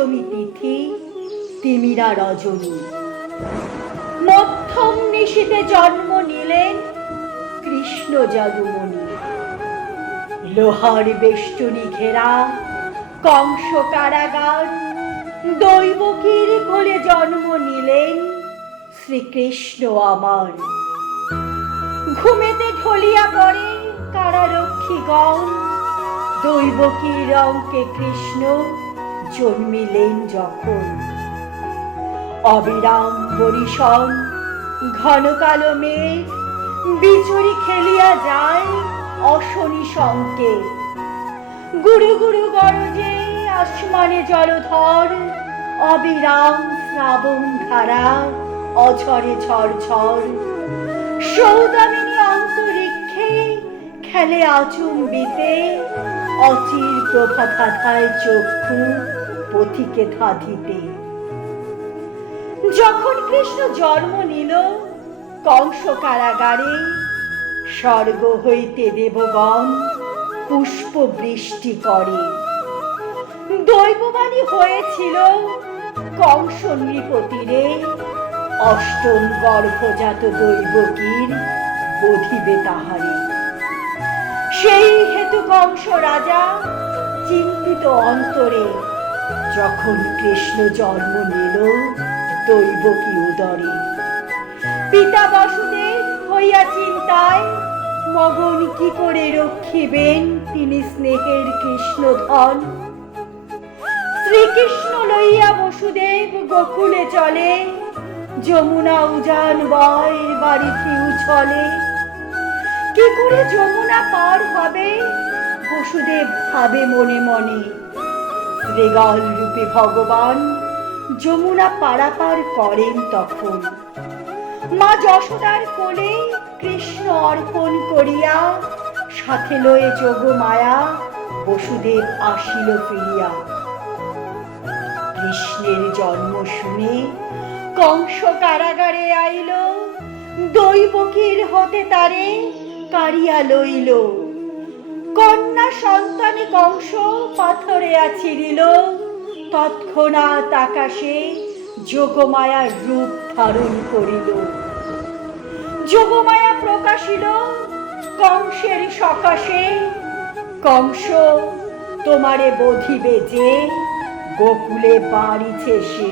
দশমী তিথি তিমিরা রজনী। মধ্যম নিশীতে জন্ম নিলেন কৃষ্ণ যদুমণি। লোহার বেষ্টনী ঘেরা কংস কারাগার, দৈবকীর কোলে জন্ম নিলেন শ্রীকৃষ্ণ আমার। ঘুমেতে ঢলিয়া পড়ে কারারক্ষীগণ, দৈবকীর অঙ্কে কৃষ্ণ জন্মিলেন যখন। অবিরাম বরিশন ঘন কালো মেঘ, বিচুরি খেলিয়া যায় অশনি সংকেত। গুরু গুরু গরজে আসমানে জলধর, অবিরাম শ্রাবণ ধারা অঝরে ঝরঝর। সৌদামিনী অন্তরিক্ষে খেলে আচুম্বিতে, অচির প্রভা ধাঁধায় চক্ষু পথিকে ধাঁধিতে। যখন কৃষ্ণ জন্ম নিল কংস কারাগারে, স্বর্গ হইতে দেবগণ পুষ্প বৃষ্টি করে। দৈববাণী হয়েছিল কংস নৃপতিরে, অষ্টম গর্ভজাত দৈবকীর বধিবে তাহারে। সেই হেতু কংস রাজা চিন্তিত অন্তরে, যখন কৃষ্ণ জন্ম নিল দৈবকী উদরে। পিতা বসুদেব হইয়া চিন্তায় মগন, কি করে রক্ষিবেন তিনি স্নেহের কৃষ্ণধন। শ্রীকৃষ্ণ লইয়া বসুদেব গোকুলে চলে, যমুনা উজান বয় বাড়িতে উছলে। কি করে যমুনা পার হবে বসুদেব ভাবে মনে মনে। মৃগাল রূপে ভগবান যমুনা পারাপার করেন তখন। মা যশোদার কোলে কৃষ্ণ অর্পণ করিয়া, সাথে লয়ে যোগমায়া বসুদেব আসিল ফিরিয়া। কৃষ্ণের জন্ম শুনে কংস কারাগারে আইল, দৈবকীর হতে তারে কাড়িয়া লইল। কন্যা সন্তানে কংস পাথরে ছিড়িল, তৎক্ষণাৎ আকাশে যোগমায়ার রূপ ধারণ করিল। যোগমায়া প্রকাশিল কংসের সকাশে, কংস তোমারে বধিবে যে গোকুলে বাড়িছে সে।